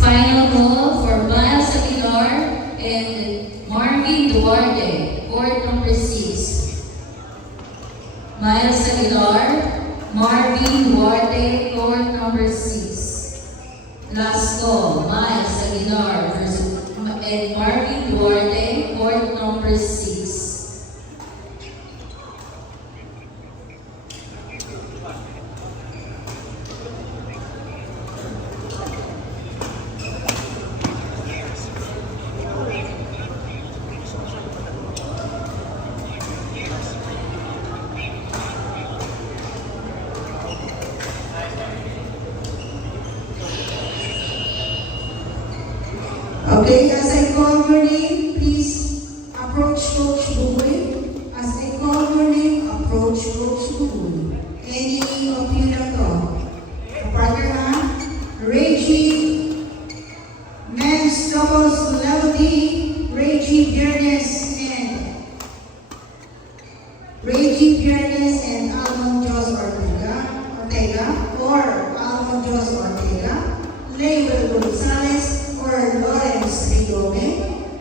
Final call for Miles Aguilar and Marvin Duarte, court number 6. Miles Aguilar, Marvin Duarte, court number 6. Last call, Miles Aguilar versus and Marvin Duarte, court number 6. Okay, as I call your name, please approach Coach Buboy. As I call your name, approach Coach Buboy. Any of you na to? Partner ha? Reggie, men's doubles level D, Reggie Biernes and Almond Jos Ortega, or Almond Jos Ortega, Label Gonzalez, or Lawrence Rigome,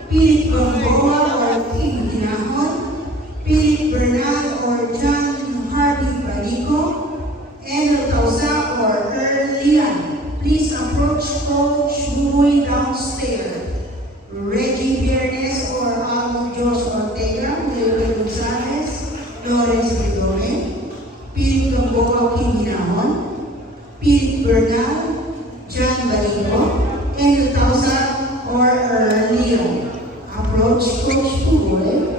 Philip Gamboa or King Ginahon, Philip Bernal or John Harvey Barico, Enel Causa or Earl Lian. Please approach Coach Buboy downstairs. Reggie Biernes or Almond Jos Ortega, Label Gonzalez, Lawrence Rigome, Philip Gamboa or King Ginahon, Philip Bernal, John Barico, and 2,000 or earlier. Approach Coach Buboy.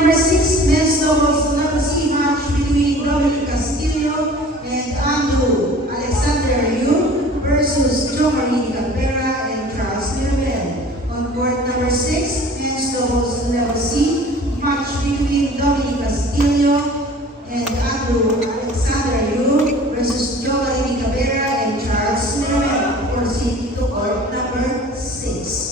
Number 6, men's doubles level C match between Dominic Castillo and Andrew Alexander Yu versus Joe Marie Cabrera and Charles Mirabel. On court number 6, men's doubles level C match between Dominic Castillo and Andrew Alexander Yu versus Joe Marie Cabrera and Charles Mirabel. Proceed to court number 6.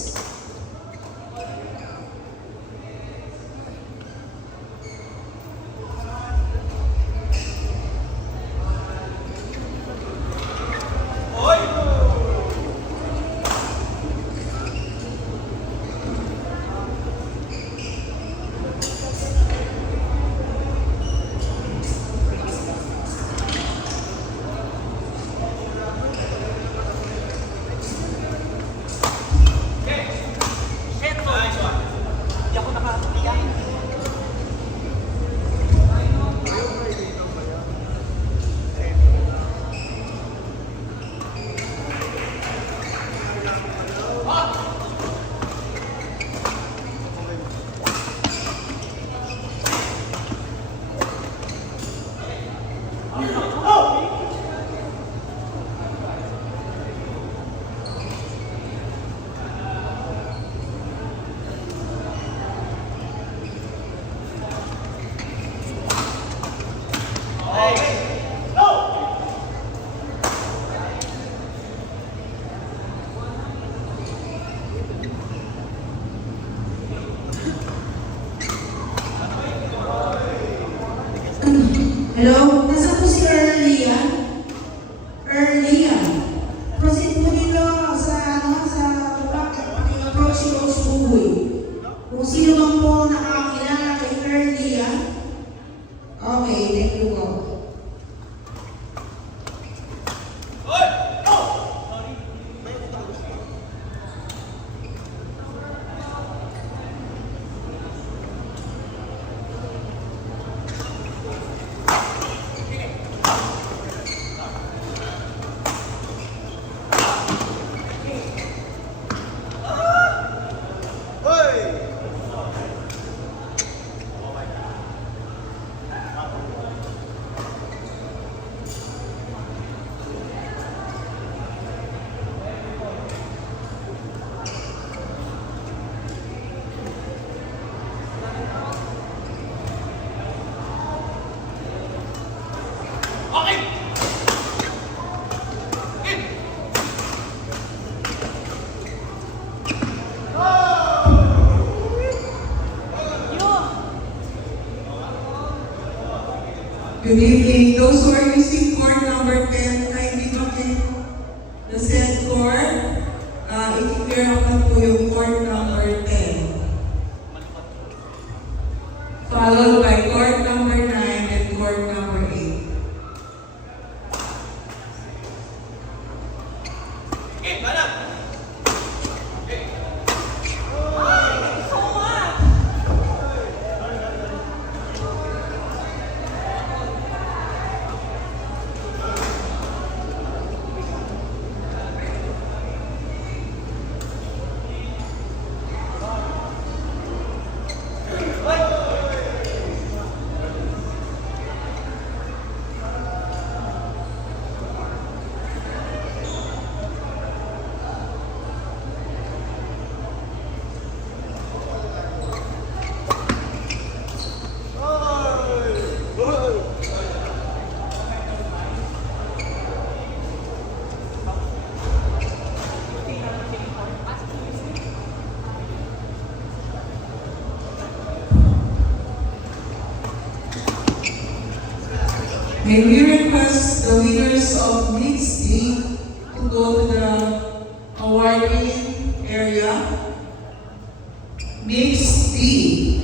Hello? Nasaan po si Erlia? Erlia. Proceed po dito sa back at paki-approach si Coach Buboy. Kung sino bang po nakakilala kay Erlia. Okay, thank you po. Good evening. Those who are using court number 10, kindly locate the said court. I-clear up na po yung court number 10. Followed by court number 9 and court number 8. May we request the winners of Mixed D to go to the awarding area. Mixed D.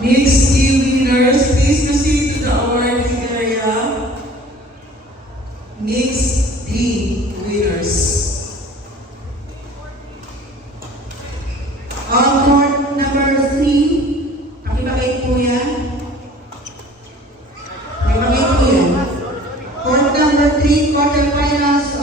Mixed D winners, please proceed to the awarding area. Mixed D winners. On court number 3, pakipakit po yan. Pakipakit po yan. Court number 3, quarterfinals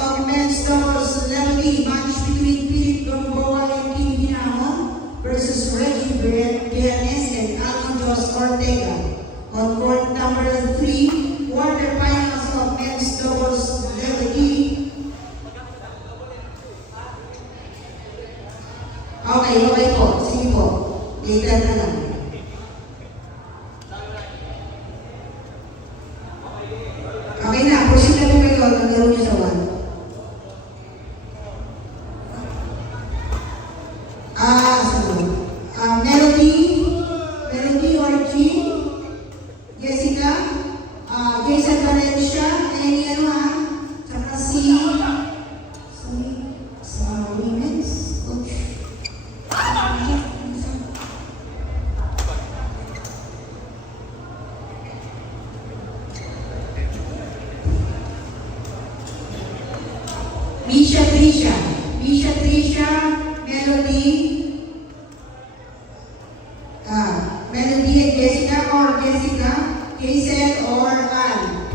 Later na lang. Okay na, proceed na po kayo. Nandaro niyo sa 1. Melody or Jean, Jessica, Jason Valencia, any ano ha? Tsaka sa women's coach. Misha Trisha, Melody and Jessica, or Jessica, Jason or Ann.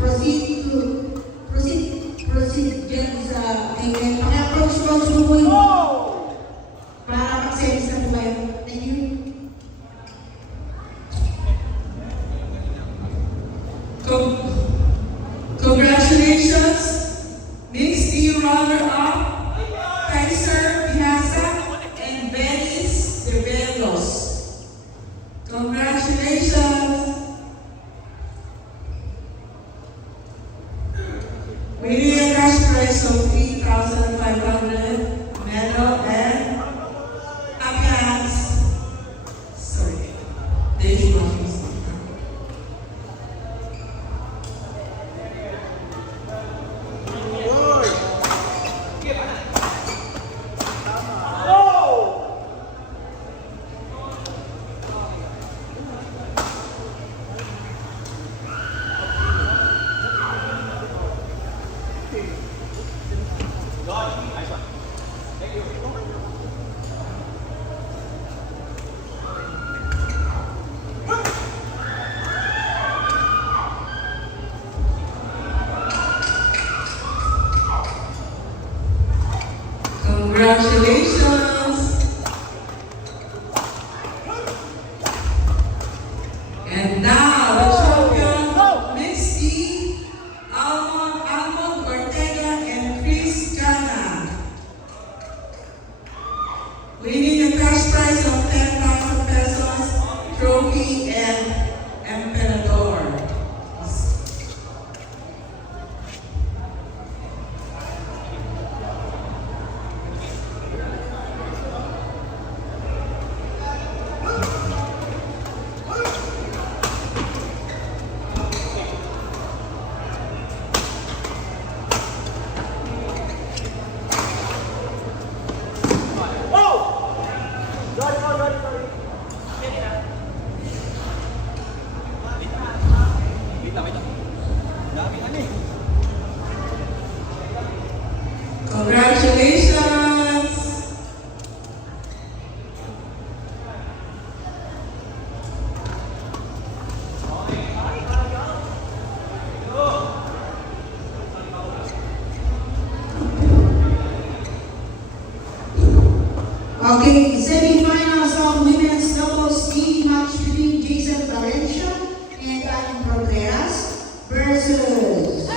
Proceed dyan sa kailan. Pag-approach mo po yun. Para mag-service na po kayo. Thank you. Congratulations, Miss D runner-up, Kaiser Piazza, and Benis de Velos. Congratulations. Winning a cash prize of 3,500, medal and happy hands. Sorry, Dave Martins. Congratulations. And now the champion, Miss D, Almond Ortega, and Chris Gana. Winning the cash prize of 10,000 pesos, trophy, and emperador. Congratulations! Okay, semi-finals of women's doubles team match between Jason Valencia and Ann Contreras versus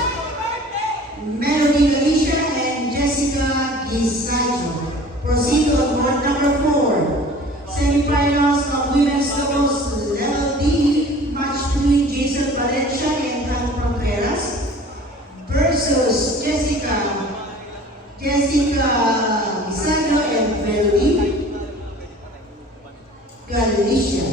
Melody Galicia and Jessica Gisaijo. Proceed on board number 4. Semi-finals of women's doubles level D match between Jason Valencia and Ann Contreras versus Jessica Gisaijo and Melody Galicia.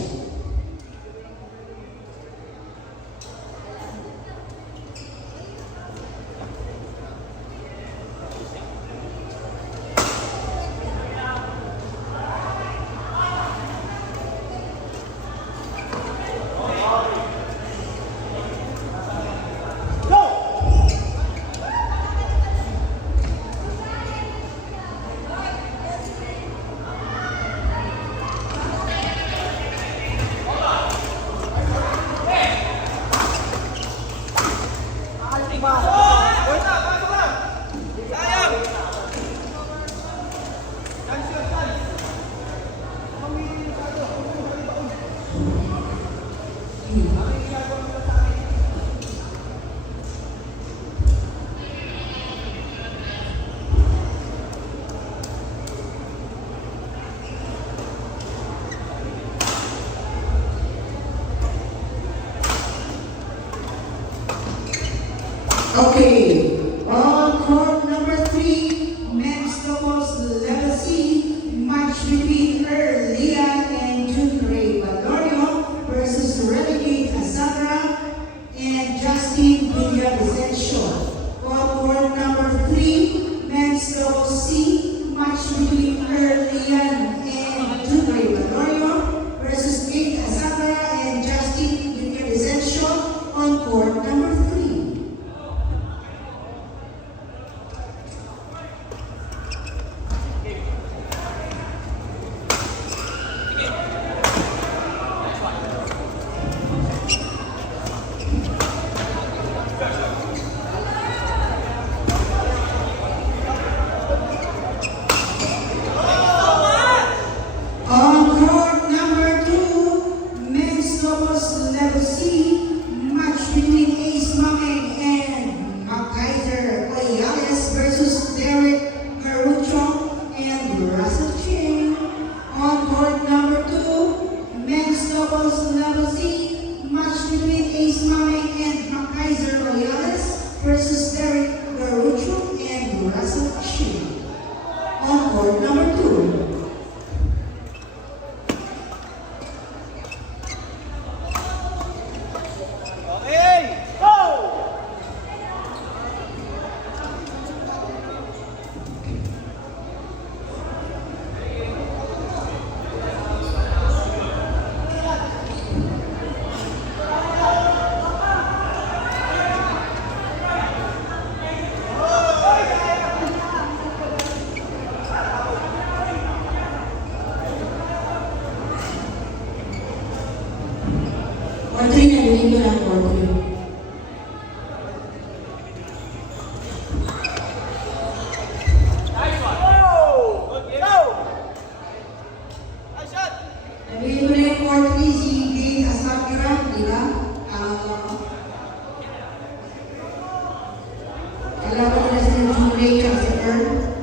turn.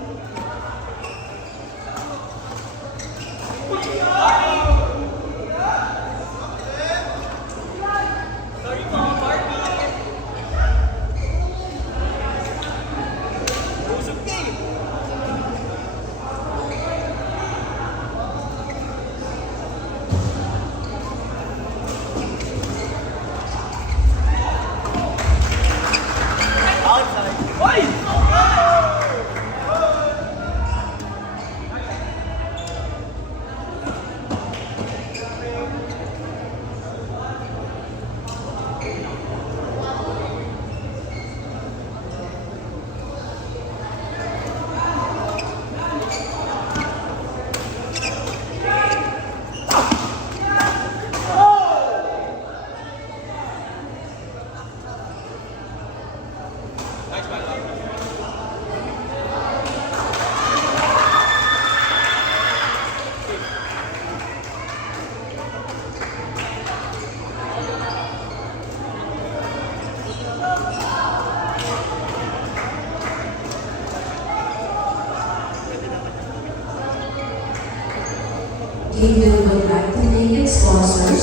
Gabriel would like to thank its sponsors,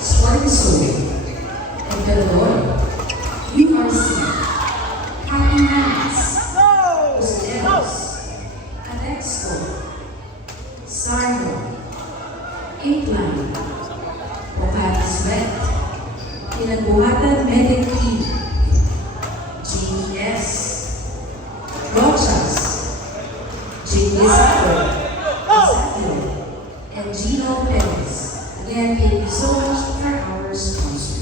Sport Soul, and Pelor, URC, Happy Hands, Usteros, Adexco, Sarno, Incline, Pocahontas Vet, Pinagbuhatan Medic Team, GES, Rochas, J.S. and Gino Perez. Again, thank you so much for our sponsors.